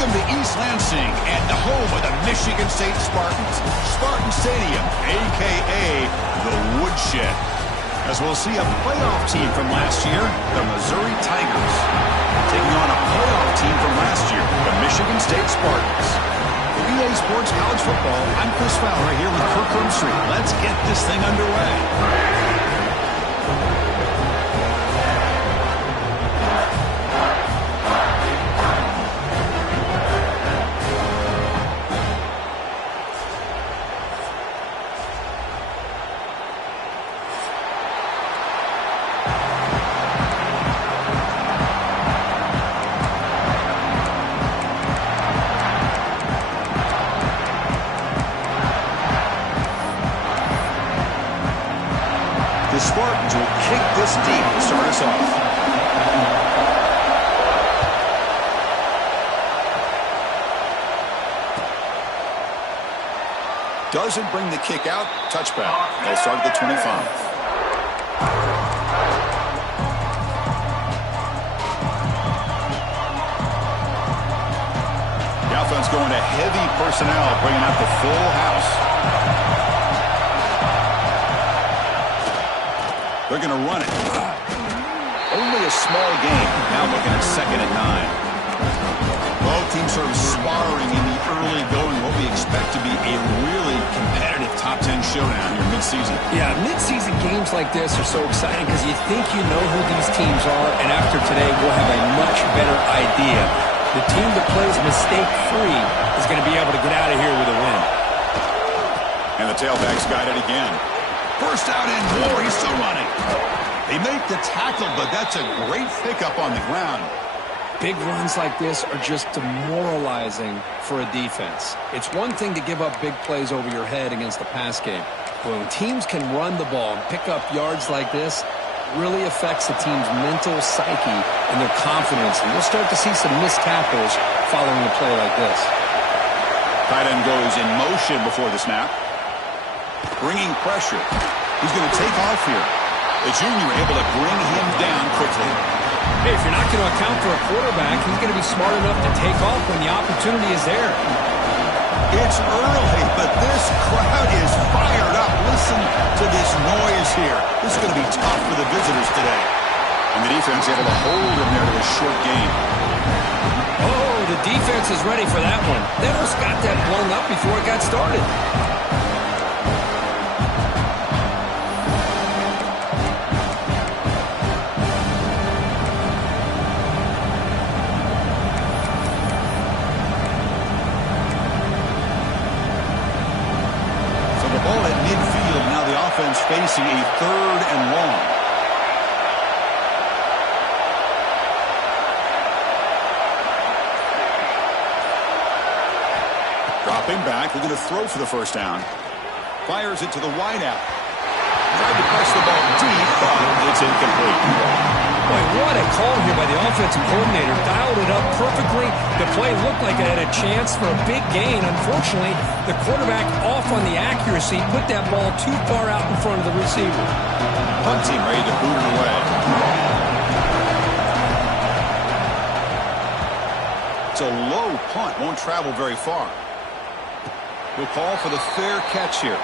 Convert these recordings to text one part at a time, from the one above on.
Welcome to East Lansing and the home of the Michigan State Spartans. Spartan Stadium, a.k.a. the Woodshed. As we'll see a playoff team from last year, the Missouri Tigers, taking on a playoff team from last year, the Michigan State Spartans. For EA Sports College Football, I'm Chris Fowler here with Kirk Herbstreit. Let's get this thing underway. The Spartans will kick this deep to start us off. Doesn't bring the kick out. Touchback. They'll start at the 25. The offense going to heavy personnel, bringing out the full house. They're going to run it. Only a small gain. Now looking at 2nd and 9. Both teams sort of sparring in the early going. What we expect to be a really competitive top 10 showdown here mid-season. Yeah, mid-season games like this are so exciting because you think you know who these teams are, and after today we'll have a much better idea. The team that plays mistake-free is going to be able to get out of here with a win. And the tailback's got it again. First out and more, he's still running. They make the tackle, but that's a great pickup on the ground. Big runs like this are just demoralizing for a defense. It's one thing to give up big plays over your head against the pass game. But when teams can run the ball and pick up yards like this, it really affects the team's mental psyche and their confidence. And we'll start to see some missed tackles following a play like this. Tight end goes in motion before the snap. Bringing pressure. He's going to take off here. The junior able to bring him down quickly. Hey, if you're not going to account for a quarterback, he's going to be smart enough to take off when the opportunity is there. It's early, but this crowd is fired up. Listen to this noise here. This is going to be tough for the visitors today. And the defense able to hold him there to a short gain. Oh, the defense is ready for that one. They almost got that blown up before it got started. Facing a 3rd and long. Dropping back, we're going to throw for the first down. Fires it to the wideout. Tried to press the ball deep, but it's incomplete. Boy, what a call here by the offensive coordinator. Dialed it up perfectly. The play looked like it had a chance for a big gain. Unfortunately, the quarterback off on the accuracy, put that ball too far out in front of the receiver. Punt team ready to boot it away. It's a low punt, won't travel very far. We'll call for the fair catch here.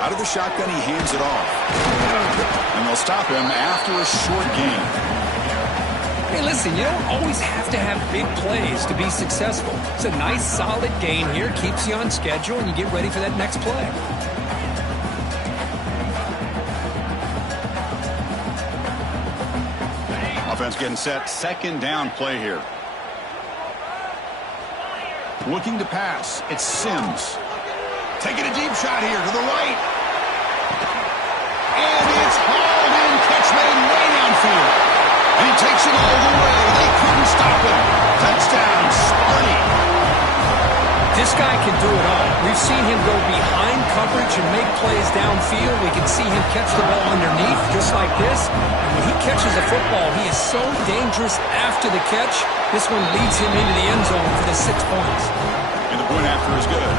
Out of the shotgun, he hands it off. And they'll stop him after a short gain. Hey, listen, you don't always have to have big plays to be successful. It's a nice, solid gain here. Keeps you on schedule, and you get ready for that next play. Offense getting set. 2nd down play here. Looking to pass. It's Sims. Taking a deep shot here to the right. And it's hauled in. Catch made way downfield. And he takes it all the way. They couldn't stop him. Touchdown, Sparty. This guy can do it all. We've seen him go behind coverage and make plays downfield. We can see him catch the ball underneath just like this. And when he catches a football, he is so dangerous after the catch. This one leads him into the end zone for the 6 points. And the point after is good.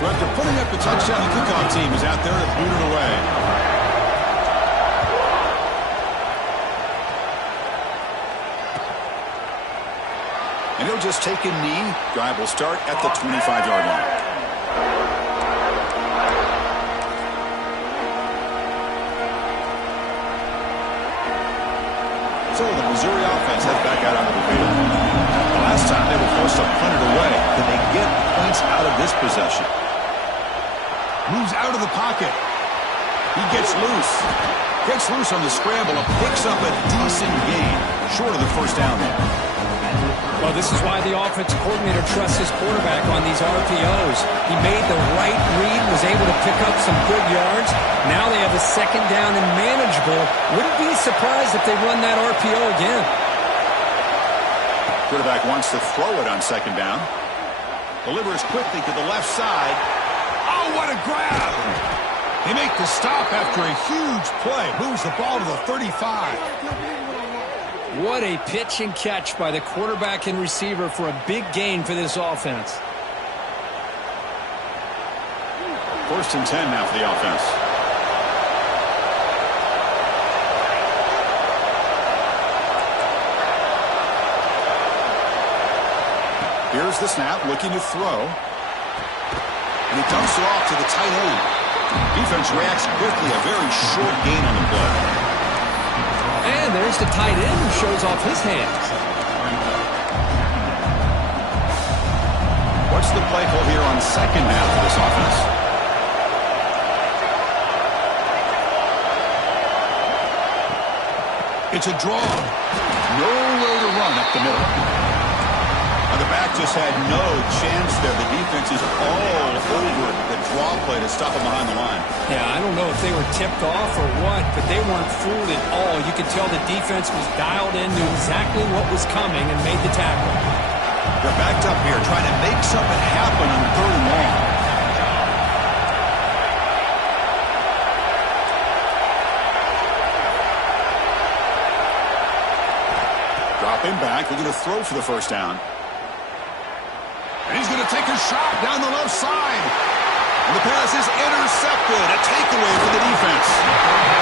So after putting up the touchdown, the kickoff team is out there to boot it away. And he'll just take a knee. Drive will start at the 25-yard line. So the Missouri offense heads back out onto the field. The last time they were forced to punt it away. Can they get points out of this possession? Moves out of the pocket. He gets loose. Gets loose on the scramble and picks up a decent gain. Short of the first down there. Well, this is why the offensive coordinator trusts his quarterback on these RPOs. He made the right read, was able to pick up some good yards. Now they have a second down and manageable. Wouldn't be surprised if they run that RPO again. Quarterback wants to throw it on second down. Delivers quickly to the left side. Oh, what a grab! They make the stop after a huge play. Moves the ball to the 35. What a pitch and catch by the quarterback and receiver for a big gain for this offense. 1st and 10 now for the offense. Here's the snap, looking to throw. And he dumps it off to the tight end. Defense reacts quickly, a very short gain on the play. And there's the tight end who shows off his hands. What's the play call here on second down for this offense? It's a draw. Nowhere to run up the middle. Now the back just had no chance there. The defense is all over the draw play to stop him behind the line. Yeah, I don't know if they were tipped off or what, but they weren't fooled at all. You could tell the defense was dialed in, knew exactly what was coming, and made the tackle. They're backed up here, trying to make something happen on 3rd and long. Dropping back, looking to throw for the first down. And he's going to take a shot down the left side. And the pass is intercepted. A takeaway for the defense.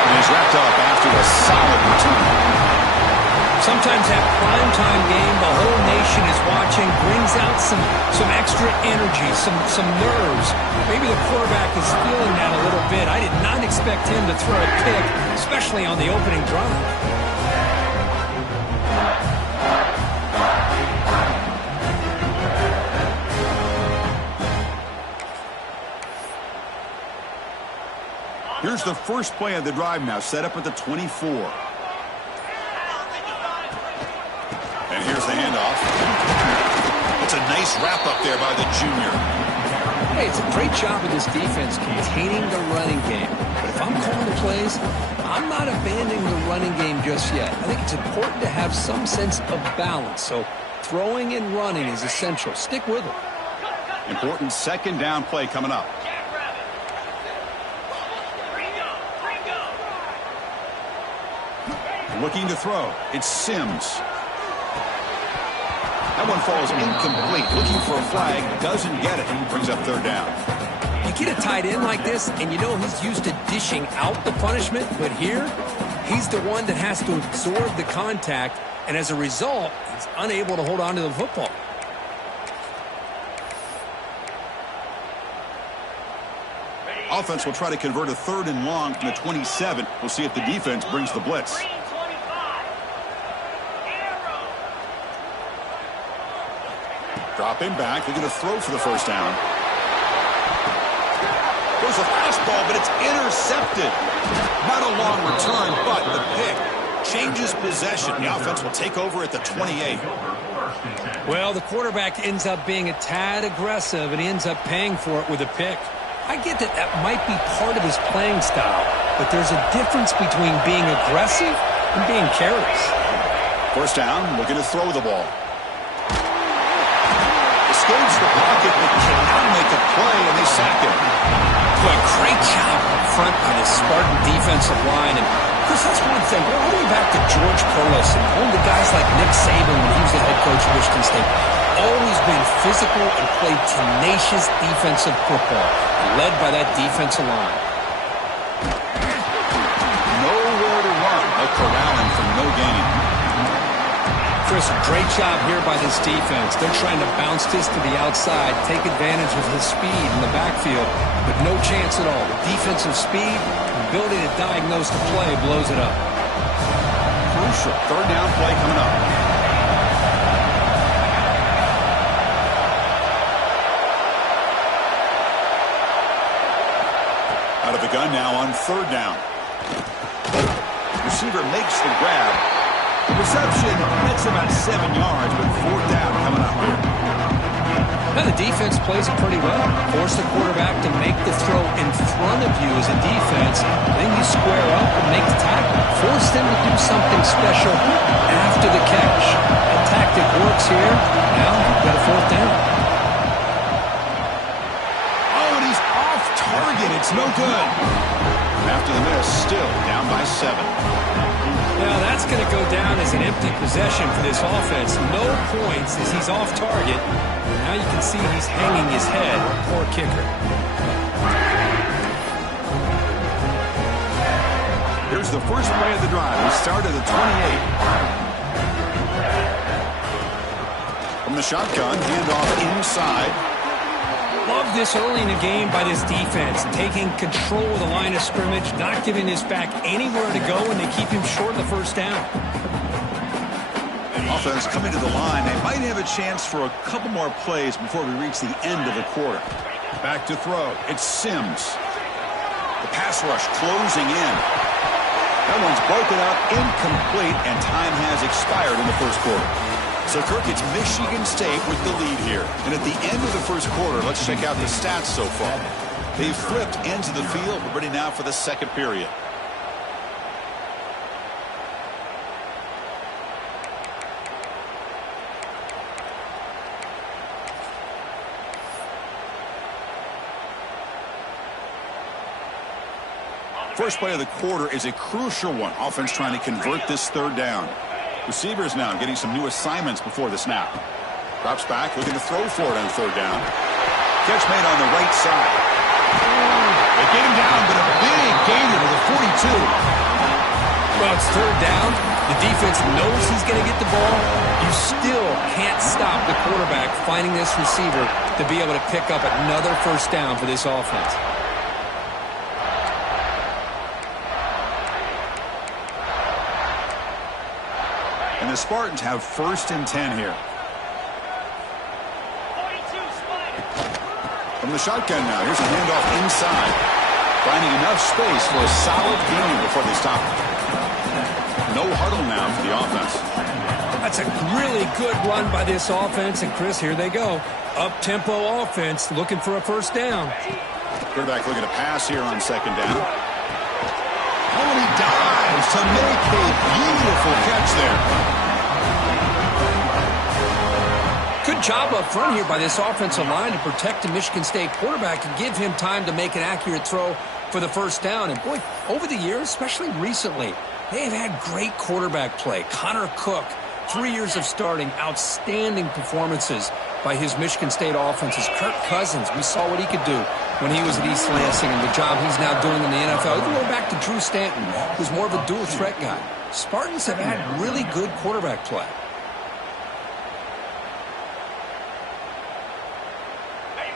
And he's wrapped up after a solid return. Sometimes that primetime game, the whole nation is watching, brings out some extra energy, some nerves. Maybe the quarterback is feeling that a little bit. I did not expect him to throw a pick, especially on the opening drive. Here's the first play of the drive now, set up at the 24. And here's the handoff. It's a nice wrap-up there by the junior. Hey, it's a great job of this defense containing the running game. But if I'm calling the plays, I'm not abandoning the running game just yet. I think it's important to have some sense of balance. So throwing and running is essential. Stick with it. Important second down play coming up. Looking to throw. It's Sims. That one falls incomplete. Looking for a flag. Doesn't get it. Brings up 3rd down. You get a tight end like this, and you know he's used to dishing out the punishment. But here, he's the one that has to absorb the contact. And as a result, he's unable to hold on to the football. Offense will try to convert a 3rd and long from the 27. We'll see if the defense brings the blitz. Dropping back. They're going to throw for the first down. There's a fastball, but it's intercepted. Not a long return, but the pick changes possession. The offense will take over at the 28. Well, the quarterback ends up being a tad aggressive, and he ends up paying for it with a pick. I get that that might be part of his playing style, but there's a difference between being aggressive and being careless. First down, looking to throw the ball. Escapes the pocket, but cannot make a play, and they sack him. Boy, great job up front by the Spartan defensive line. And Chris, that's one thing. We're all the way back to George Perlis and all the guys like Nick Saban when he was the head coach of Michigan State. Always been physical and played tenacious defensive football, led by that defensive line. Nowhere to run, but corralling for no gain. Chris, great job here by this defense. They're trying to bounce this to the outside, take advantage of his speed in the backfield, but no chance at all. The defensive speed, ability to diagnose the play, blows it up. Crucial third down play coming up. Out of the gun now on third down. Receiver makes the grab. The reception, that's about 7 yards, but fourth down coming up here. Now the defense plays it pretty well. Force the quarterback to make the throw in front of you as a defense. Then you square up and make the tackle. Force them to do something special after the catch. That tactic works here. Now you've got a fourth down. Oh, and he's off target. It's no good. After the miss, still down by 7. Now that's going to go down as an empty possession for this offense. No points as he's off target. Now you can see he's hanging his head. Poor kicker. Here's the first play of the drive. We start at the 28. From the shotgun, handoff inside. Love this early in the game by this defense, taking control of the line of scrimmage, not giving this back anywhere to go, and they keep him short of the first down. Offense coming to the line. They might have a chance for a couple more plays before we reach the end of the quarter. Back to throw. It's Sims. The pass rush closing in. That one's broken up, incomplete, and time has expired in the first quarter. So, Kirk, it's Michigan State with the lead here. And at the end of the first quarter, let's check out the stats so far. They've flipped into the field. We're ready now for the second period. First play of the quarter is a crucial one. Offense trying to convert this third down. Receivers now getting some new assignments before the snap. Drops back, looking to throw for it on third down. Catch made on the right side. They get him down, but a big gainer to the 42. Well, it's third down. The defense knows he's going to get the ball. You still can't stop the quarterback finding this receiver to be able to pick up another first down for this offense. And the Spartans have first and 10 here. From the shotgun now, here's a handoff inside. Finding enough space for a solid gain before they stop it. No huddle now for the offense. That's a really good run by this offense. And, Chris, here they go. Up-tempo offense looking for a first down. Quarterback looking to pass here on second down. Oh, and he dives to make a beautiful catch there. Good job up front here by this offensive line to protect the Michigan State quarterback and give him time to make an accurate throw for the first down. And, boy, over the years, especially recently, they've had great quarterback play. Connor Cook, 3 years of starting, outstanding performances by his Michigan State offenses. Kirk Cousins, we saw what he could do when he was at East Lansing and the job he's now doing in the NFL. Even going back to Drew Stanton, who's more of a dual threat guy. Spartans have had really good quarterback play.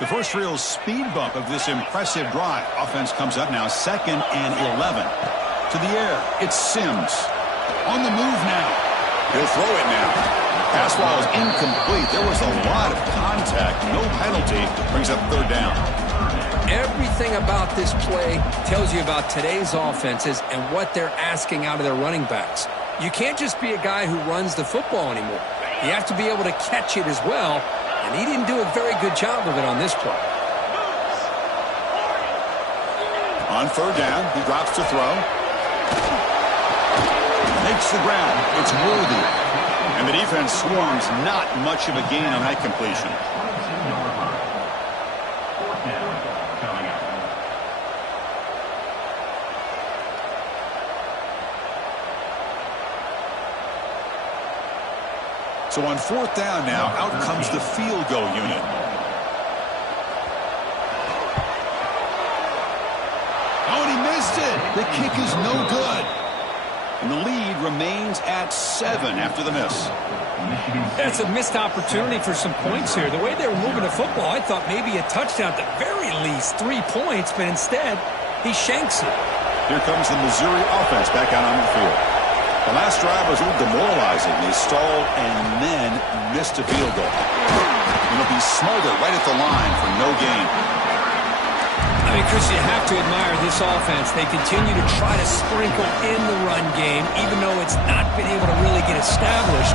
The first real speed bump of this impressive drive. Offense comes up now, 2nd and 11. To the air, it's Sims. On the move now. He'll throw it now. Pass ball is incomplete. There was a lot of contact. No penalty. Brings up third down. Everything about this play tells you about today's offenses and what they're asking out of their running backs. You can't just be a guy who runs the football anymore. You have to be able to catch it as well. And he didn't do a very good job of it on this play. On third down, he drops to throw. Makes the ground. It's Worthy. And the defense swarms, not much of a gain on that completion. So on 4th down now, out comes the field goal unit. Oh, and he missed it. The kick is no good. And the lead remains at 7 after the miss. That's a missed opportunity for some points here. The way they were moving the football, I thought maybe a touchdown, at the very least 3 points, but instead, he shanks it. Here comes the Missouri offense back out on the field. The last drive was a little demoralizing. They stalled and then missed a field goal. It'll be smothered right at the line for no gain. I mean, Chris, you have to admire this offense. They continue to try to sprinkle in the run game, even though it's not been able to really get established.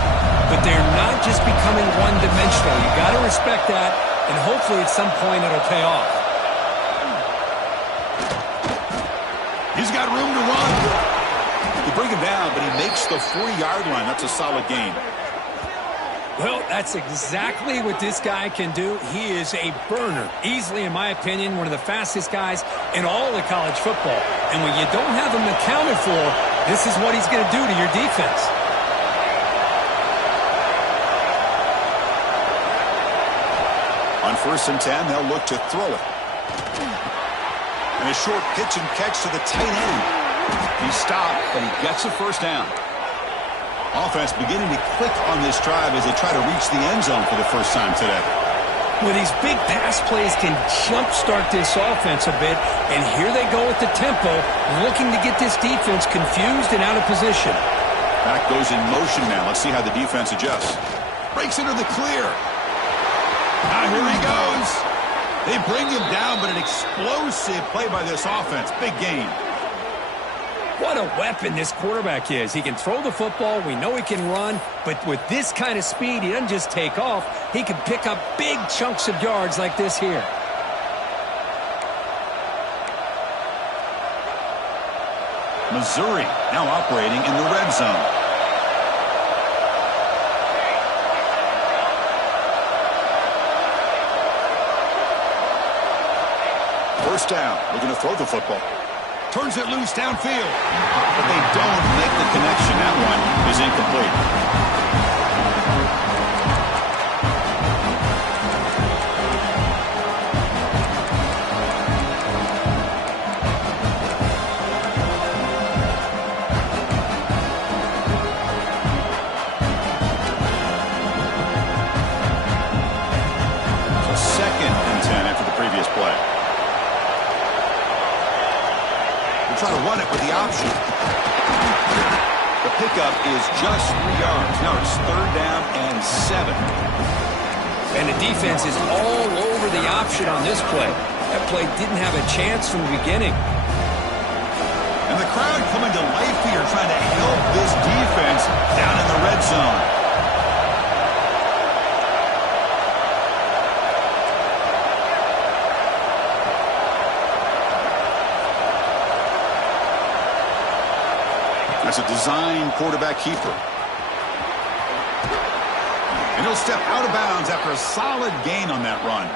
But they're not just becoming one-dimensional. You got to respect that, and hopefully at some point it'll pay off. He's got room to run. They bring him down, but he makes the 40-yard line. That's a solid gain. Well, that's exactly what this guy can do. He is a burner. Easily, in my opinion, one of the fastest guys in all of college football. And when you don't have him accounted for, this is what he's going to do to your defense. On 1st and 10, they'll look to throw it. And a short pitch and catch to the tight end. He stopped, but he gets a first down. Offense beginning to click on this drive as they try to reach the end zone for the first time today. Well, these big pass plays can jumpstart this offense a bit, and here they go with the tempo, looking to get this defense confused and out of position. Back goes in motion now. Let's see how the defense adjusts. Breaks into the clear. Now here he goes. They bring him down, but an explosive play by this offense. Big gain. What a weapon this quarterback is. He can throw the football. We know he can run. But with this kind of speed, he doesn't just take off. He can pick up big chunks of yards like this here. Missouri now operating in the red zone. First down. Looking to throw the football. Turns it loose downfield. But they don't make the connection. That one is incomplete. So 2nd and 10 after the previous play. Try to run it with the option. The pickup is just 3 yards. Now it's 3rd down and 7. And the defense is all over the option on this play. That play didn't have a chance from the beginning. And the crowd coming to life here, trying to help this defense down in the red zone. That's a design quarterback keeper. And he'll step out of bounds after a solid gain on that run.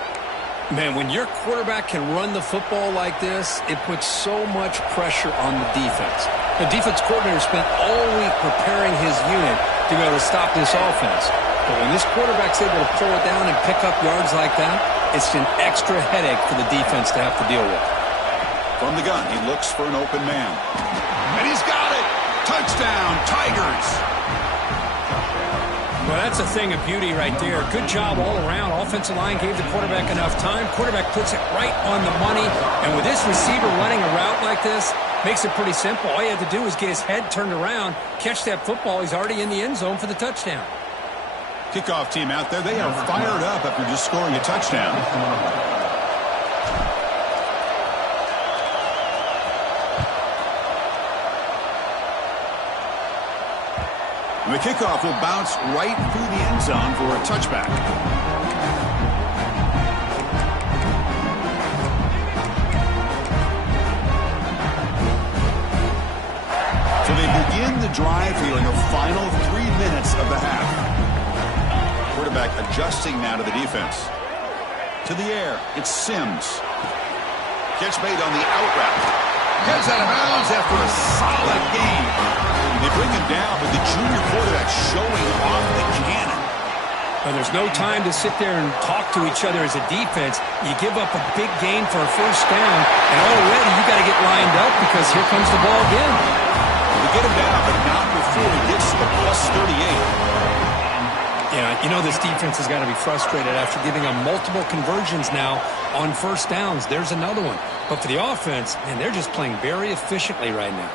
Man, when your quarterback can run the football like this, it puts so much pressure on the defense. The defense coordinator spent all week preparing his unit to be able to stop this offense. But when this quarterback's able to pull it down and pick up yards like that, it's an extra headache for the defense to have to deal with. From the gun, he looks for an open man. And he's got it! Touchdown, Tigers! Well, that's a thing of beauty right there. Good job all around. Offensive line gave the quarterback enough time. Quarterback puts it right on the money. And with this receiver running a route like this, makes it pretty simple. All you have to do is get his head turned around, catch that football. He's already in the end zone for the touchdown. Kickoff team out there. They are fired up after just scoring a touchdown. And the kickoff will bounce right through the end zone for a touchback. So they begin the drive here in the final 3 minutes of the half. Quarterback adjusting now to the defense. To the air, it's Sims. Catch made on the out route. Gets out of bounds after a solid game. They bring him down, but the junior quarterback showing off the cannon. Well, there's no time to sit there and talk to each other as a defense. You give up a big gain for a first down, and already you got to get lined up because here comes the ball again. They get him down, but not before he gets to the plus 38. Yeah, you know this defense has got to be frustrated after giving them multiple conversions now on first downs. There's another one. But for the offense, man, they're just playing very efficiently right now.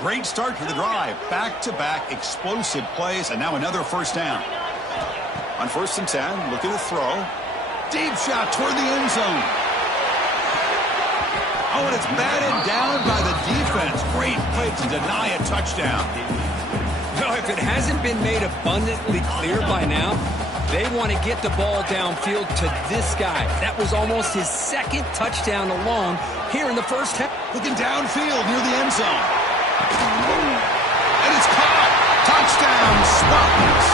Great start to the drive. Back-to-back explosive plays, and now another first down. On 1st and 10, looking to throw. Deep shot toward the end zone. Oh, and it's batted down by the defense. Great play to deny a touchdown. No, if it hasn't been made abundantly clear by now, they want to get the ball downfield to this guy. That was almost his second touchdown alone here in the first half. Looking downfield near the end zone. And it's caught. Touchdown, Spartans.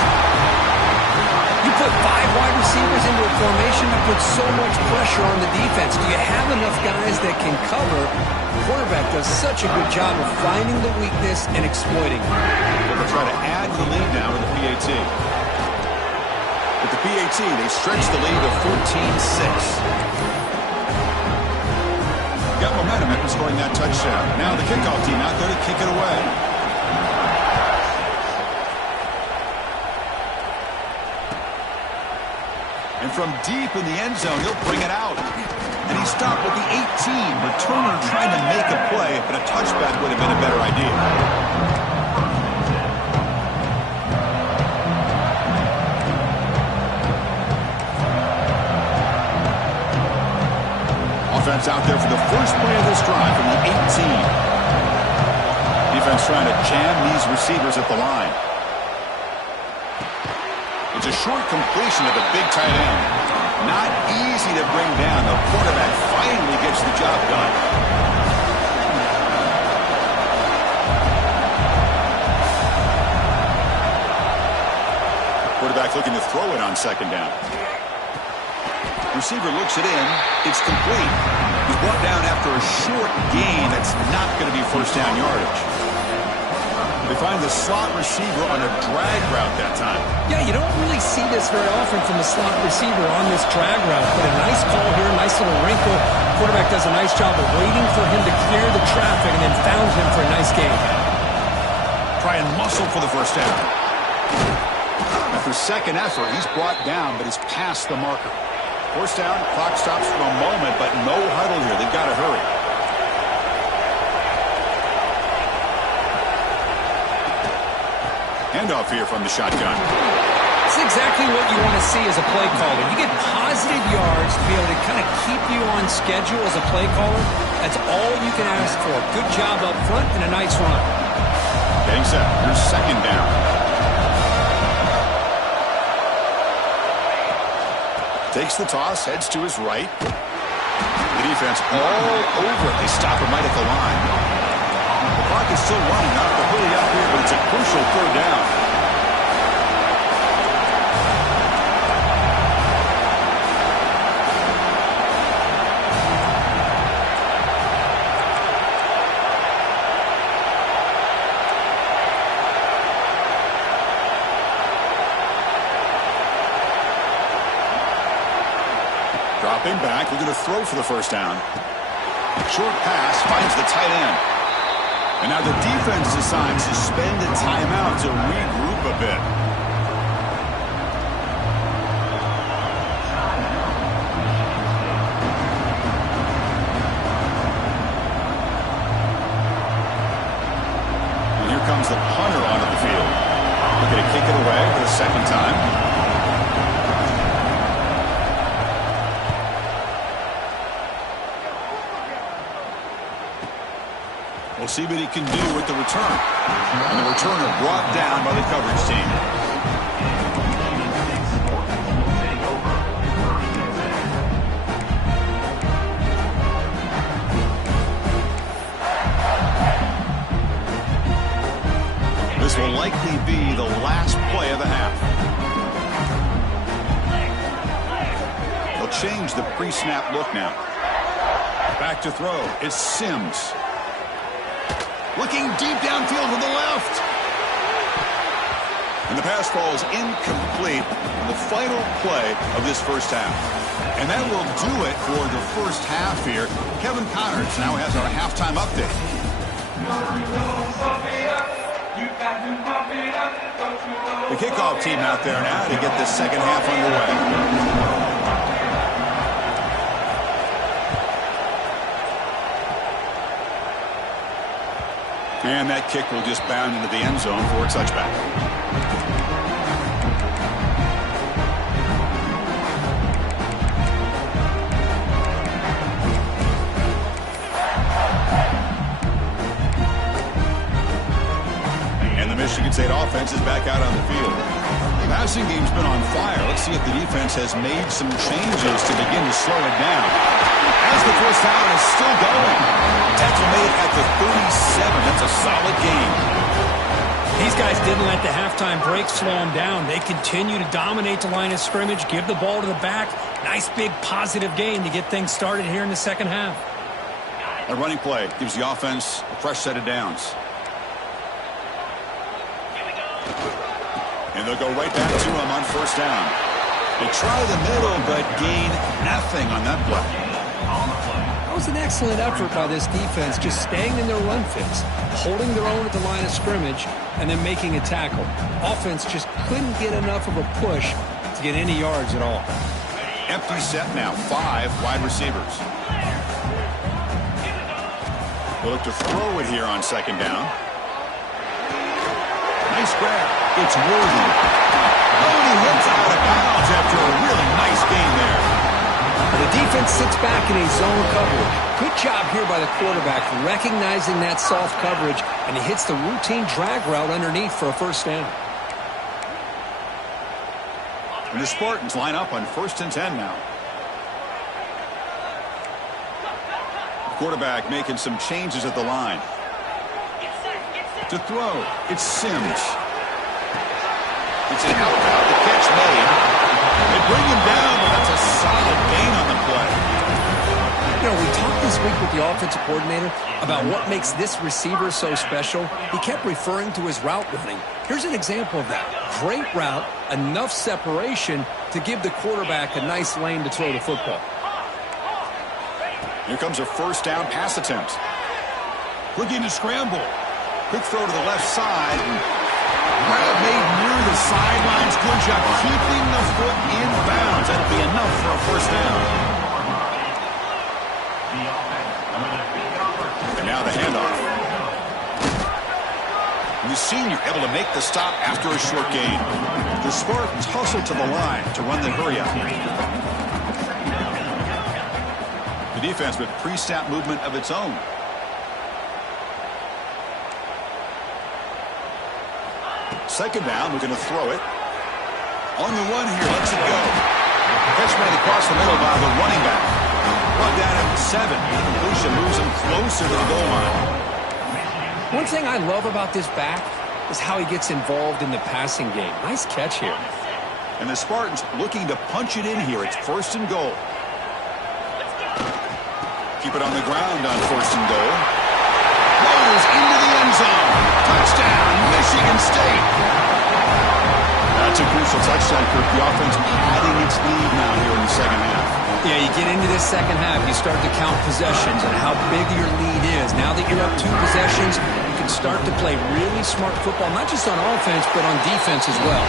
You put 5 wide receivers into a formation, you put so much pressure on the defense. Do you have enough guys that can cover? The quarterback does such a good job of finding the weakness and exploiting it. They'll try to add the lead now with the PAT. With the PAT, they stretch the lead to 14-6. Got momentum after scoring that touchdown. Now the kickoff team out there to kick it away. And from deep in the end zone, he'll bring it out. And he stopped at the 18. Returner trying to make a play, but a touchback would have been a better idea. Offense out there for the first play of this drive from the 18. Defense trying to jam these receivers at the line. It's a short completion of the big tight end. Not easy to bring down. The quarterback finally gets the job done. Quarterback looking to throw it on 2nd down. Receiver looks it in. It's complete. He's brought down after a short gain. That's not going to be first down yardage. They find the slot receiver on a drag route that time. Yeah, you don't really see this very often from the slot receiver on this drag route. But a nice call here, nice little wrinkle. Quarterback does a nice job of waiting for him to clear the traffic and then found him for a nice gain. Try and muscle for the first down. After second effort, he's brought down, but he's past the marker. First down, clock stops for a moment, but no huddle here. They've got to hurry. Handoff here from the shotgun. It's exactly what you want to see as a play caller. You get positive yards to be able to kind of keep you on schedule as a play caller. That's all you can ask for. Good job up front and a nice run. Getting set. Here's 2nd down. Takes the toss, heads to his right. The defense all over it. They stop him right at the line. The clock is still running. Not to hurry up here, but it's a crucial 3rd down. Dropping back, looking to throw for the first down. Short pass finds the tight end. And now the defense decides to spend a timeout to regroup a bit. And here comes the punter onto the field. Looking to kick it away for the 2nd time. We'll see what he can do with the return. And the returner brought down by the coverage team. change the pre-snap look now. Back to throw. It's Sims. Looking deep downfield to the left. And the pass falls incomplete on the final play of this first half. And that will do it for the first half here. Kevin Connors now has our halftime update. The kickoff team out there now to get this second half underway. And that kick will just bound into the end zone for a touchback. And the Michigan State offense is back out on the field. The passing game's been on fire. Let's see if the defense has made some changes to begin to slow it down. As the first down is still going. Tackle made at the 37. That's a solid gain. These guys didn't let the halftime break slow them down. They continue to dominate the line of scrimmage, give the ball to the back. Nice big positive gain to get things started here in the second half. A running play gives the offense a fresh set of downs. And they'll go right back to him on first down. They try the middle, but gain nothing on that play. That was an excellent effort by this defense, just staying in their run fits, holding their own at the line of scrimmage, and then making a tackle. Offense just couldn't get enough of a push to get any yards at all. Empty set now, 5 wide receivers. They'll look to throw it here on second down. Nice grab. It's Worthy. Oh, and he hits out of bounds after a really nice gain there. The defense sits back in a zone coverage. Good job here by the quarterback recognizing that soft coverage, and he hits the routine drag route underneath for a first down. And the Spartans line up on 1st and 10 now. The quarterback making some changes at the line. To throw, it's Sims. It's an out route. The catch made. They bring him down, but that's a solid gain on the play. You know, we talked this week with the offensive coordinator about what makes this receiver so special. He kept referring to his route running. Here's an example of that. Great route, enough separation to give the quarterback a nice lane to throw the football. Here comes a first down pass attempt. Looking to scramble. Quick throw to the left side. Grab made near the sidelines. Good job keeping the foot in bounds. That'll be enough for a first down. And now the handoff. And the senior able to make the stop after a short gain. The Spartans hustle to the line to run the hurry up. The defense with pre-snap movement of its own. Second down, we're going to throw it. On the run here, lets it go. Catch made across the middle by the running back. Brought down at 7. The completion moves him closer to the goal line. One thing I love about this back is how he gets involved in the passing game. Nice catch here. And the Spartans looking to punch it in here. It's 1st and goal. Keep it on the ground on 1st and goal. Rolls into the end zone. Touchdown, Michigan State. That's a crucial touchdown, Kirk. The offense padding its lead now here in the second half. Yeah, you get into this second half, you start to count possessions and how big your lead is. Now that you're up 2 possessions, you can start to play really smart football, not just on offense, but on defense as well.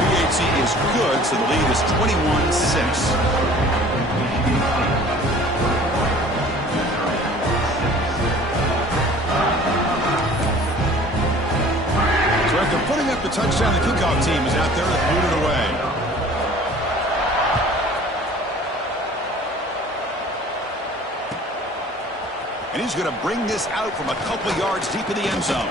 PAT is good, so the lead is 21-6. After putting up the touchdown, the kickoff team is out there to boot it away. And he's going to bring this out from a couple yards deep in the end zone.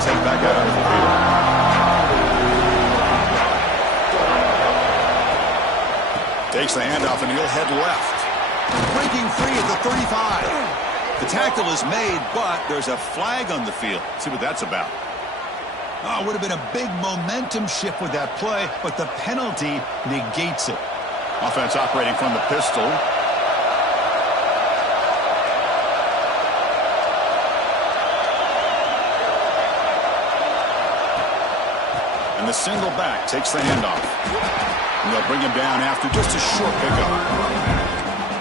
Head back out of the field. Takes the handoff and he'll head left. Breaking free at the 35. The tackle is made, but there's a flag on the field. See what that's about. Oh, it would have been a big momentum shift with that play, but the penalty negates it. Offense operating from the pistol. And the single back takes the handoff. And they'll bring him down after just a short pickup.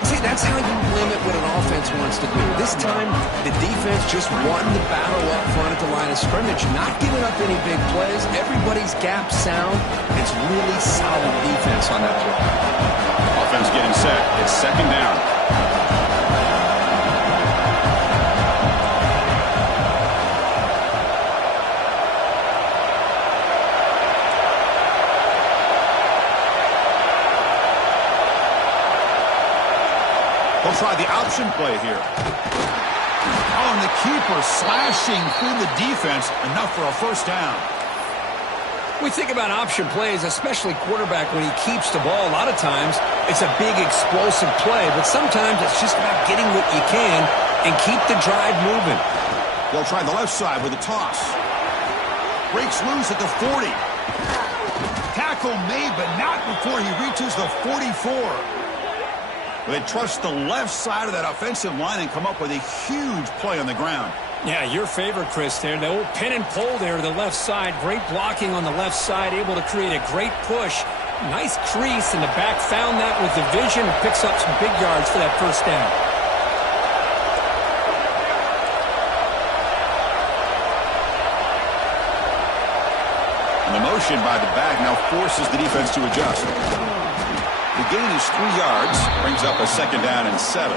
See, that's how you limit what an offense wants to do. This time, the defense just won the battle up front at the line of scrimmage, not giving up any big plays. Everybody's gap sound. It's really solid defense on that play. Offense getting set. It's second down. He'll try the option play here. Oh, and the keeper slashing through the defense. Enough for a first down. We think about option plays, especially quarterback when he keeps the ball. A lot of times, it's a big explosive play, but sometimes it's just about getting what you can and keep the drive moving. They'll try the left side with a toss. Breaks loose at the 40. Tackle made, but not before he reaches the 44. They trust the left side of that offensive line and come up with a huge play on the ground. Yeah, your favorite, Chris, there. The old pin and pull there to the left side. Great blocking on the left side, able to create a great push. Nice crease, and the back found that with the vision and picks up some big yards for that first down. And the motion by the back now forces the defense to adjust. The gain is 3 yards, brings up a second down and 7.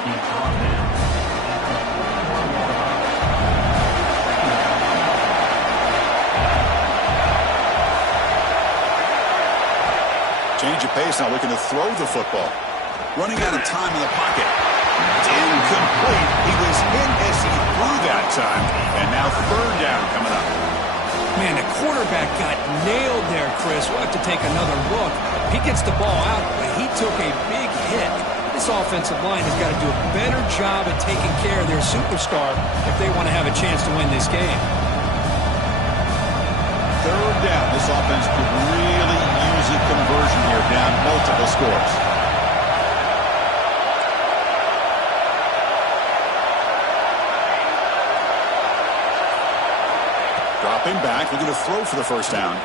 Change of pace now, looking to throw the football. Running out of time in the pocket. It's incomplete. He was hit as he threw that time. And now third down coming up. Man, the quarterback got nailed there, Chris. We'll have to take another look. He gets the ball out, but he took a big hit. This offensive line has got to do a better job at taking care of their superstar if they want to have a chance to win this game. Third down. This offense could really use a conversion here, down multiple scores. Dropping back, looking to throw for the first down.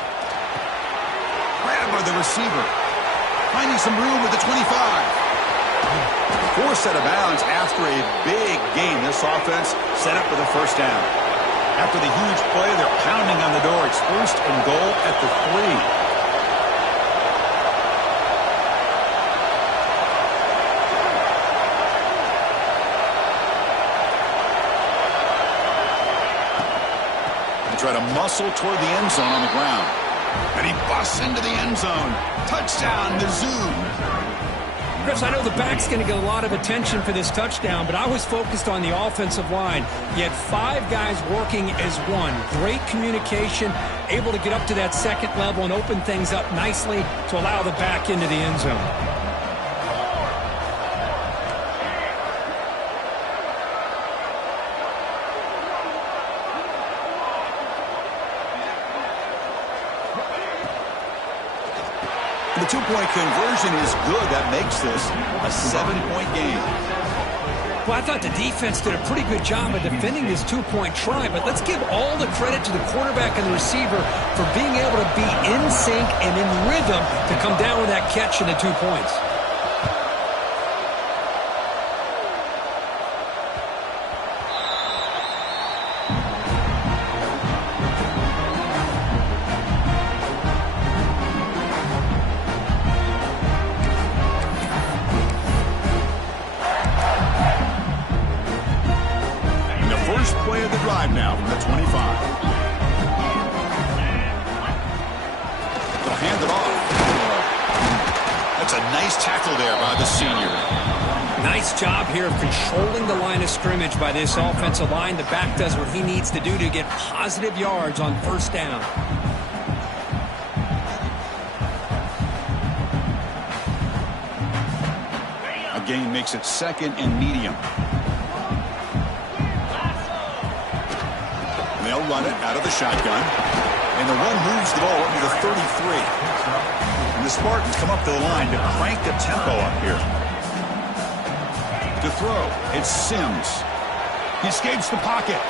Grab by the receiver. Finding some room at the 25. Forced out of bounds after a big gain. This offense set up for the first down. After the huge play, they're pounding on the door. It's first and goal at the 3. Try to muscle toward the end zone on the ground. And he busts into the end zone. Touchdown, Mizzou. Chris, I know the back's going to get a lot of attention for this touchdown, but I was focused on the offensive line. You had 5 guys working as one. Great communication, able to get up to that second level and open things up nicely to allow the back into the end zone. The 2-point conversion is good. That makes this a 7-point game. Well, I thought the defense did a pretty good job of defending this 2-point try, but let's give all the credit to the quarterback and the receiver for being able to be in sync and in rhythm to come down with that catch and the 2 points. Play of the drive now from the 25. They'll hand it off. That's a nice tackle there by the senior. Nice job here of controlling the line of scrimmage by this offensive line. The back does what he needs to do to get positive yards on first down. gain makes it 2nd and medium. They'll run it out of the shotgun. And the run moves the ball up to the 33. And the Spartans come up to the line to crank the tempo up here. To throw, it's Sims. He escapes the pocket.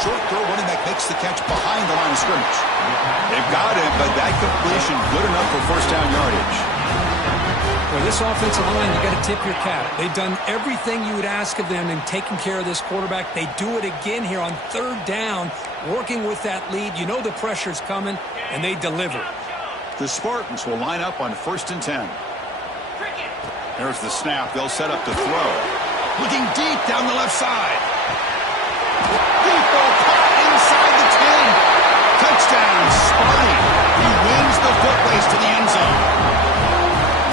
Short throw, running back makes the catch behind the line of scrimmage. They've got it, but that completion good enough for first down yardage. For this offensive line, you got to tip your cap. They've done everything you would ask of them in taking care of this quarterback. They do it again here on 3rd down, working with that lead. You know the pressure's coming, and they deliver. The Spartans will line up on 1st and 10. There's the snap. They'll set up to throw. Looking deep down the left side. Deep ball caught inside the 10. Touchdown, Sparty. He wins the foot race to the end zone.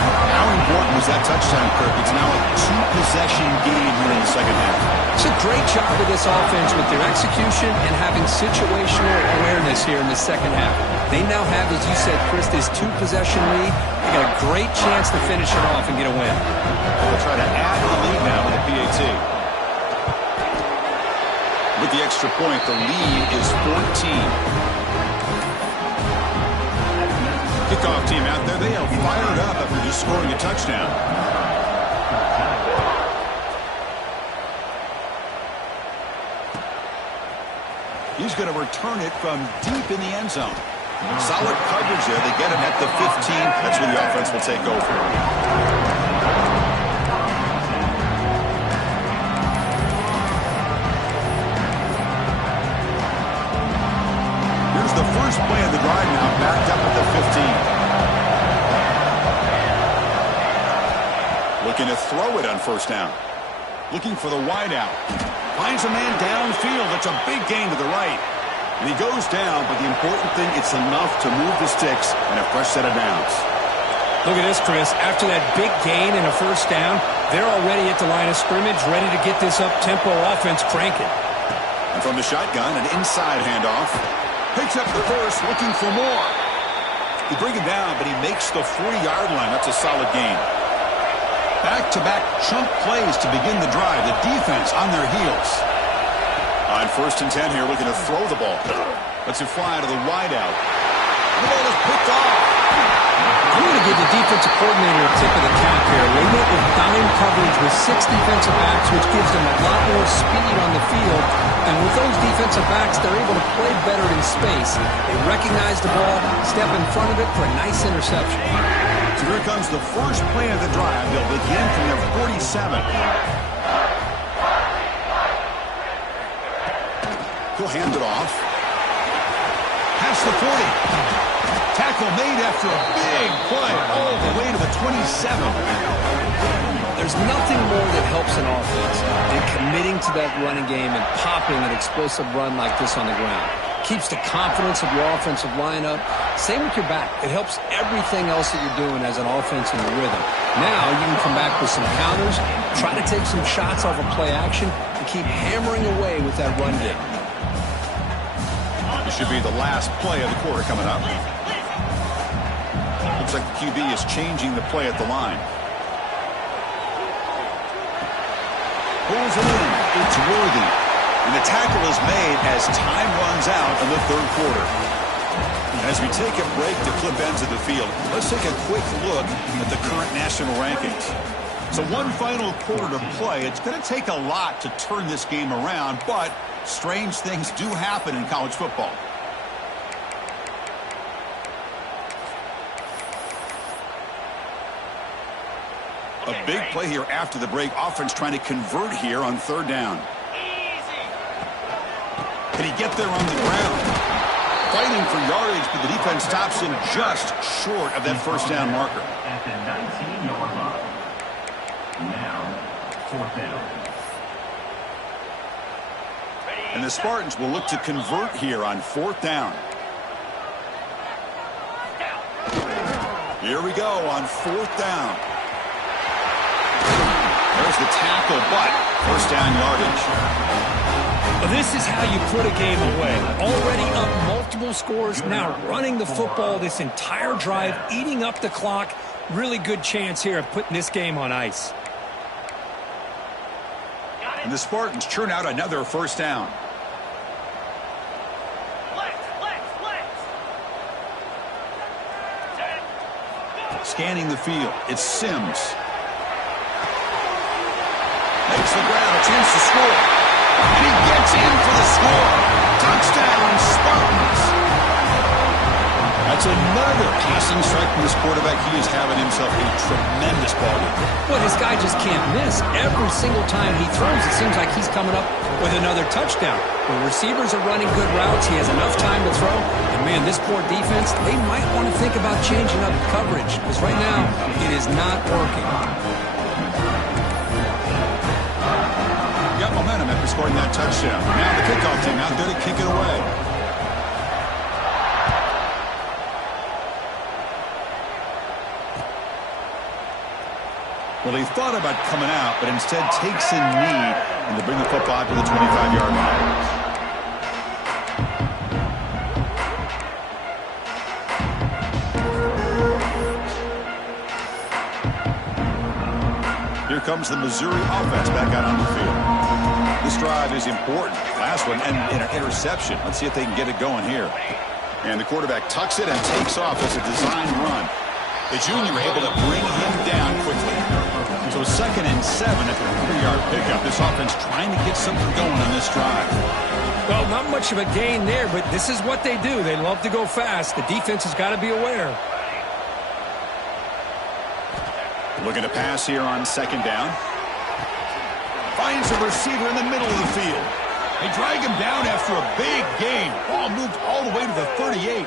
How important was that touchdown, Kirk? It's now a 2-possession game here in the second half. It's a great job of this offense with their execution and having situational awareness here in the second half. They now have, as you said, Chris, this 2-possession lead. They got a great chance to finish it off and get a win. They'll try to add to the lead now with a PAT. With the extra point, the lead is 14. Kickoff team out there, they are fired up after just scoring a touchdown. He's going to return it from deep in the end zone. Solid coverage there. They get him at the 15. That's where the offense will take over. The first play of the drive now backed up at the 15. Looking to throw it on 1st down. Looking for the wideout. Finds a man downfield. That's a big gain to the right. And he goes down, but the important thing, it's enough to move the sticks and a fresh set of downs. Look at this, Chris. After that big gain and a 1st down, they're already at the line of scrimmage, ready to get this up-tempo offense cranking. And from the shotgun, an inside handoff. Picks up the first, looking for more. They bring him down, but he makes the 40-yard line. That's a solid gain. Back-to-back chunk plays to begin the drive. The defense on their heels. On 1st and 10 here, looking to throw the ball. Lets it fly to the wideout. The ball is picked off. I'm going to give the defensive coordinator a tip of the cap here. They went with dime coverage with 6 defensive backs, which gives them a lot more speed on the field. And with those defensive backs, they're able to play better in space. They recognize the ball, step in front of it for a nice interception. So here comes the first play of the drive. They'll begin from their 47. He'll hand it off. Past the 40. Tackle made after a big play all the way to the 27. There's nothing more that helps an offense than committing to that running game and popping an explosive run like this on the ground. Keeps the confidence of your offensive lineup. Same with your back. It helps everything else that you're doing as an offense in the rhythm. Now you can come back with some counters, try to take some shots off of play action, and keep hammering away with that run game. This should be the last play of the quarter coming up. Looks like the QB is changing the play at the line. Pulls it in. It's worthy. And the tackle is made as time runs out in the 3rd quarter. As we take a break to flip ends of the field, let's take a quick look at the current national rankings. So one final quarter to play. It's going to take a lot to turn this game around, but strange things do happen in college football. A big play here after the break. Offense trying to convert here on 3rd down. Can he get there on the ground? Fighting for yardage, but the defense stops him just short of that 1st down marker. At the 19-yard line. Now, 4th down. And the Spartans will look to convert here on 4th down. Here we go on 4th down. There's the tackle, but 1st down yardage. Well, this is how you put a game away. Already up multiple scores, now running the football this entire drive, eating up the clock. Really good chance here of putting this game on ice. And the Spartans churn out another first down. Scanning the field, it's Sims. Makes the grab, a chance to score. And he gets in for the score. Touchdown, Spartans. That's another passing strike from this quarterback. He is having himself a tremendous ball game. Well, this guy just can't miss. Every single time he throws, it seems like he's coming up with another touchdown. When receivers are running good routes, he has enough time to throw. And, man, this poor defense, they might want to think about changing up coverage. Because right now, it is not working. Got momentum after scoring that touchdown. Now the kickoff team out there to kick it away. Well, he thought about coming out, but instead takes a knee and to bring the football to the 25-yard line. Here comes the Missouri offense back out on the field. This drive is important. Last one and an interception. Let's see if they can get it going here. And the quarterback tucks it and takes off as a design run. The junior able to bring him down quickly. So 2nd and 7 at the 3-yard pickup. This offense trying to get something going on this drive. Well, not much of a gain there, but this is what they do. They love to go fast. The defense has got to be aware. Looking to pass here on 2nd down. Finds a receiver in the middle of the field. They drag him down after a big gain. Ball moved all the way to the 38.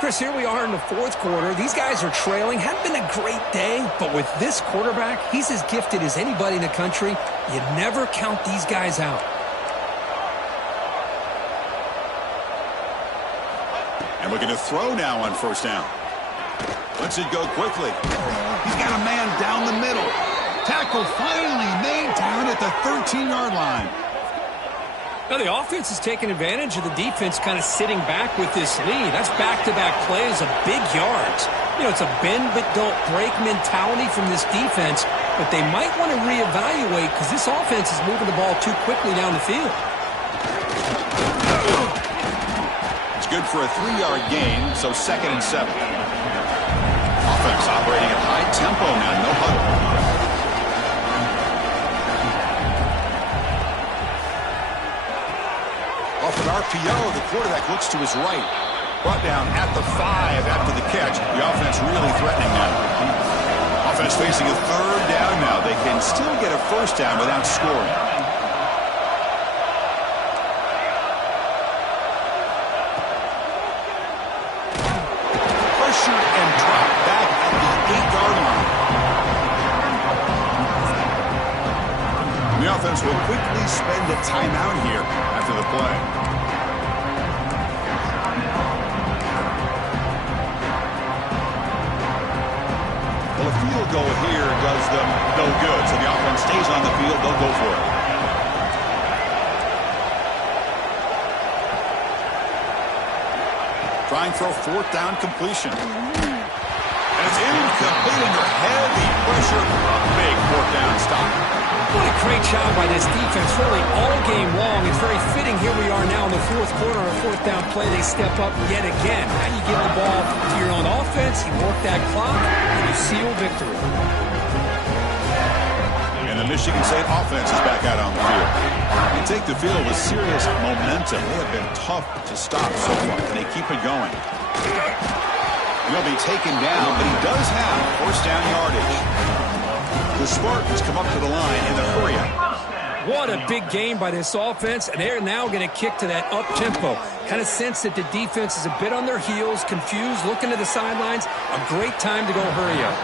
Chris, here we are in the 4th quarter. These guys are trailing. Hadn't been a great day, but with this quarterback, he's as gifted as anybody in the country. You never count these guys out. And looking to throw now on 1st down. Lets it go quickly. He's got a man down the middle. Tackle finally made down at the 13-yard line. Now, the offense is taking advantage of the defense kind of sitting back with this lead. That's back-to-back plays of big yards. You know, it's a bend-but-don't-break mentality from this defense, but they might want to reevaluate because this offense is moving the ball too quickly down the field. It's good for a 3-yard gain, so 2nd and 7. Offense operating at high tempo now, no huddle. Off an RPO, the quarterback looks to his right. Brought down at the 5 after the catch. The offense really threatening now. Offense facing a 3rd down now. They can still get a 1st down without scoring. Pressure and drop back at the 8-yard line. The offense will quickly spend a timeout here after the play. Well, a field goal here does them no good, so the offense stays on the field. They'll go for it. Trying for a 4th down completion. And it's incomplete under heavy pressure. A big 4th down stop. What a great job by this defense, really all game long. It's very fitting. Here we are now in the 4th quarter, a 4th down play. They step up yet again. Now you give the ball to your own offense, you work that clock, and you seal victory. And the Michigan State offense is back out on the field. They take the field with serious momentum. They have been tough to stop so far, and they keep it going. He'll be taken down, but he does have 1st down yardage. The Spartans come up to the line in the hurry-up. What a big game by this offense, and they're now going to kick to that up-tempo. Kind of sense that the defense is a bit on their heels, confused, looking to the sidelines. A great time to go hurry up.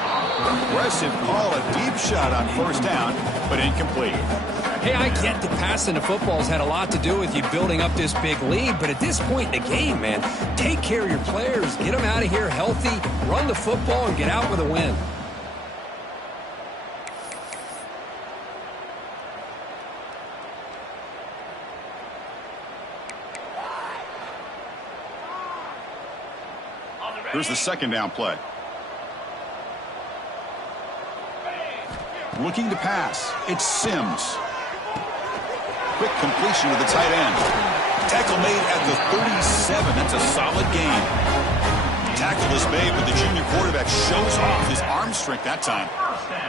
Aggressive call, a deep shot on 1st down, but incomplete. Hey, I get that passing the football's had a lot to do with you building up this big lead, but at this point in the game, man, take care of your players, get them out of here healthy, run the football, and get out with a win. Here's the 2nd down play. Looking to pass. It's Sims. quick completion to the tight end. Tackle made at the 37. That's a solid gain. Tackle is made, but the junior quarterback shows off his arm strength that time.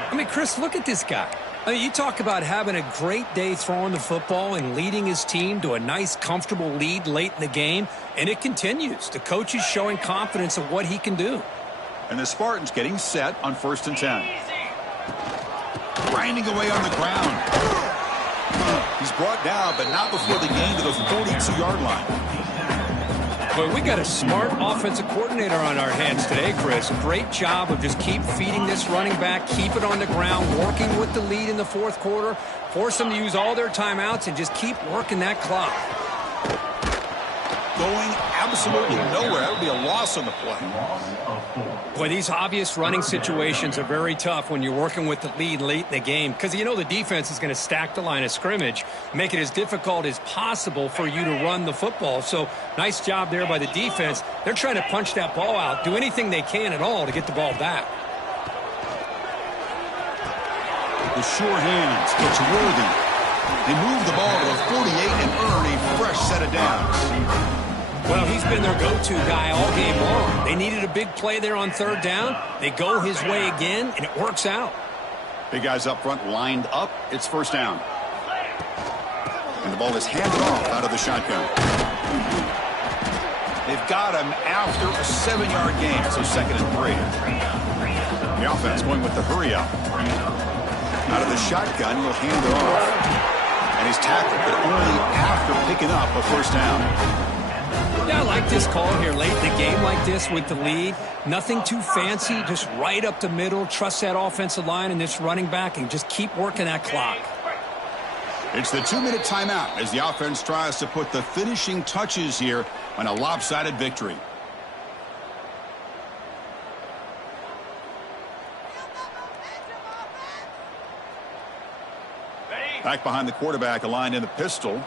I mean, Chris, look at this guy. I mean, you talk about having a great day throwing the football and leading his team to a nice, comfortable lead late in the game, and it continues. The coach is showing confidence of what he can do. And the Spartans getting set on 1st and 10. Grinding away on the ground. He's brought down, but not before the gain to the 42-yard line. Well, we got a smart offensive coordinator on our hands today, Chris. Great job of just keep feeding this running back, keep it on the ground, working with the lead in the 4th quarter, force them to use all their timeouts, and just keep working that clock. Going absolutely nowhere. That would be a loss on the play. Boy, these obvious running situations are very tough when you're working with the lead late in the game because you know the defense is going to stack the line of scrimmage, make it as difficult as possible for you to run the football. So nice job there by the defense. They're trying to punch that ball out, do anything they can at all to get the ball back. The sure hands. It's worthy. They move the ball to the 48 and earn a fresh set of downs. Well, he's been their go-to guy all game long. They needed a big play there on 3rd down. They go his way again, and it works out. Big guys up front lined up. It's 1st down. And the ball is handed off out of the shotgun. They've got him after a 7-yard gain, so 2nd and 3. The offense going with the hurry up. Out of the shotgun, he'll hand it off. And he's tackled, but only after picking up a 1st down. Yeah, I like this call here late in the game like this with the lead. Nothing too fancy, just right up the middle. Trust that offensive line and this running back and just keep working that clock. It's the 2-minute timeout as the offense tries to put the finishing touches here on a lopsided victory. Back behind the quarterback, aligned in the pistol.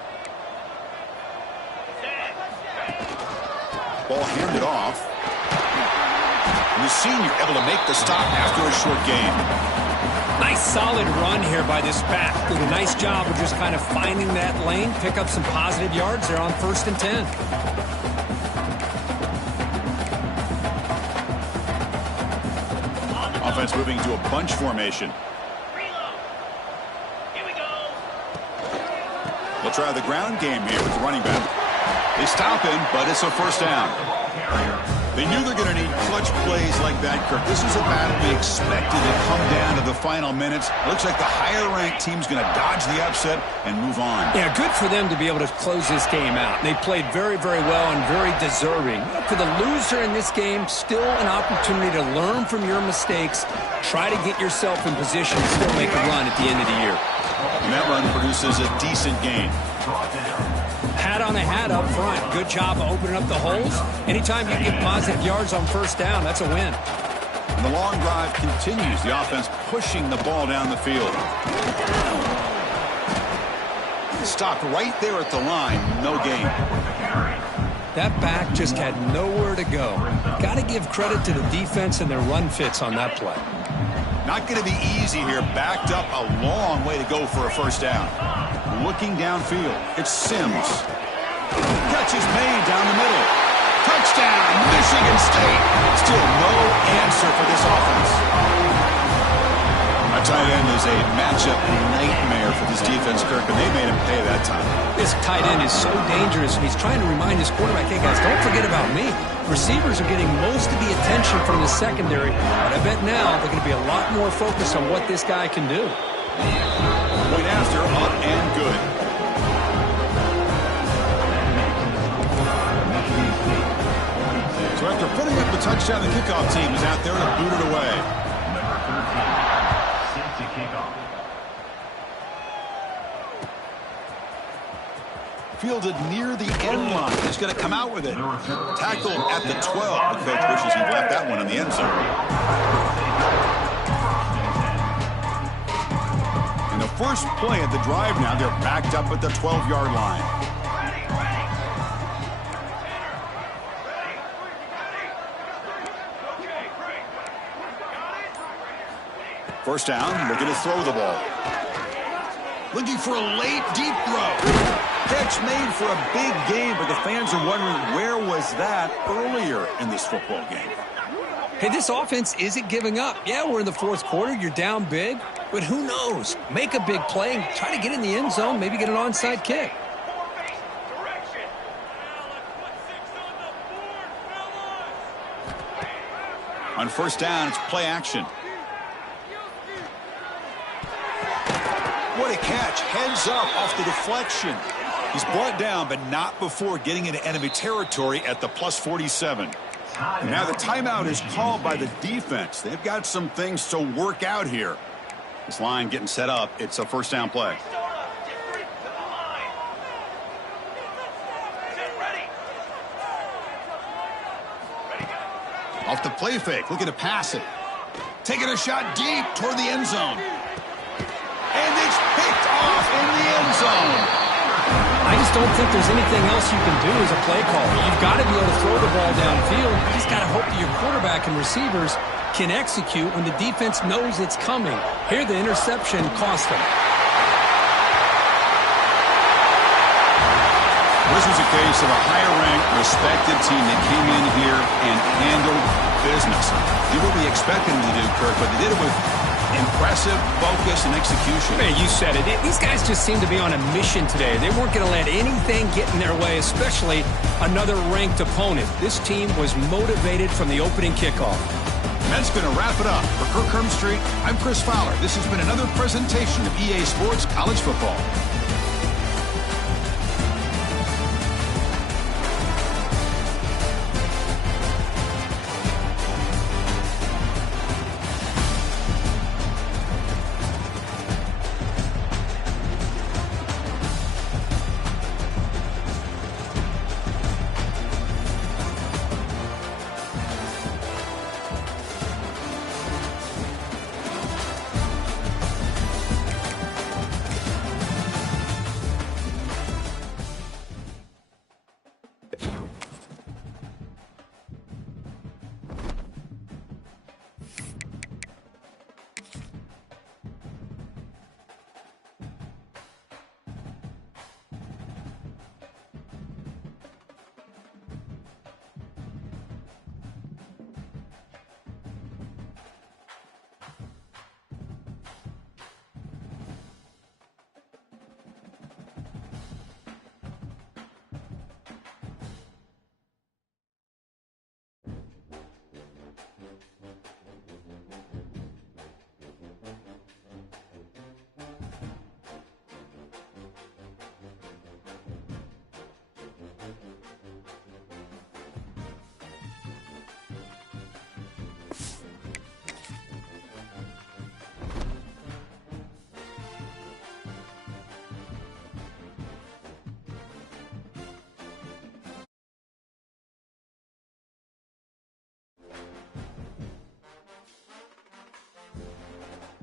Ball handed off. And the senior able to make the stop after a short gain. Nice solid run here by this back. Did a nice job of just kind of finding that lane, pick up some positive yards there on 1st and 10. Offense moving to a bunch formation. They'll try the ground game here with the running back. They stop him, but it's a 1st down. They knew they're going to need clutch plays like that, Kirk. This was a battle we expected to come down to the final minutes. Looks like the higher-ranked team's going to dodge the upset and move on. Yeah, good for them to be able to close this game out. They played very, very well and very deserving. For the loser in this game, still an opportunity to learn from your mistakes. Try to get yourself in position to still make a run at the end of the year. And that run produces a decent gain. Hat on a hat up front. Good job of opening up the holes. Anytime you get positive yards on 1st down, that's a win. And the long drive continues. The offense pushing the ball down the field. Stopped right there at the line. No gain. That back just had nowhere to go. Got to give credit to the defense and their run fits on that play. Not going to be easy here. Backed up a long way to go for a 1st down. Looking downfield. It's Sims. Catch is made down the middle. Touchdown, Michigan State. Still no answer for this offense. A tight end is a matchup nightmare for this defense, Kirk, and they made him pay that time. This tight end is so dangerous. He's trying to remind his quarterback, hey, guys, don't forget about me. Receivers are getting most of the attention from the secondary, but I bet now they're going to be a lot more focused on what this guy can do. Point after, up and good. So after putting up the touchdown, the kickoff team is out there to boot it away. Fielded near the end line. He's going to come out with it. Tackled at the 12. The coach wishes he left that one in the end zone. And the first play of the drive now, they're backed up at the 12-yard line. First down, looking to throw the ball. Looking for a late, deep throw. Catch made for a big gain, but the fans are wondering where was that earlier in this football game. Hey, this offense isn't giving up. Yeah, we're in the fourth quarter. You're down big. But who knows? Make a big play and try to get in the end zone, maybe get an onside kick. On first down, it's play action. What a catch. Heads up off the deflection. He's brought down, but not before getting into enemy territory at the plus 47. And now the timeout is called by the defense. They've got some things to work out here. This line getting set up. It's a first down play. Off the play fake, looking to pass it. Taking a shot deep toward the end zone. And it's picked off in the end zone. I just don't think there's anything else you can do as a play caller. You've got to be able to throw the ball downfield. You just got to hope that your quarterback and receivers can execute when the defense knows it's coming. Here, the interception cost them. This was a case of a higher-ranked, respected team that came in here and handled business. Did what we expected them to do, Kirk, but they did it with impressive focus and execution. Man, you said it. These guys just seem to be on a mission today. They weren't going to let anything get in their way, especially another ranked opponent. This team was motivated from the opening kickoff. And that's going to wrap it up. For Kirk Street, I'm Chris Fowler. This has been another presentation of EA Sports College Football.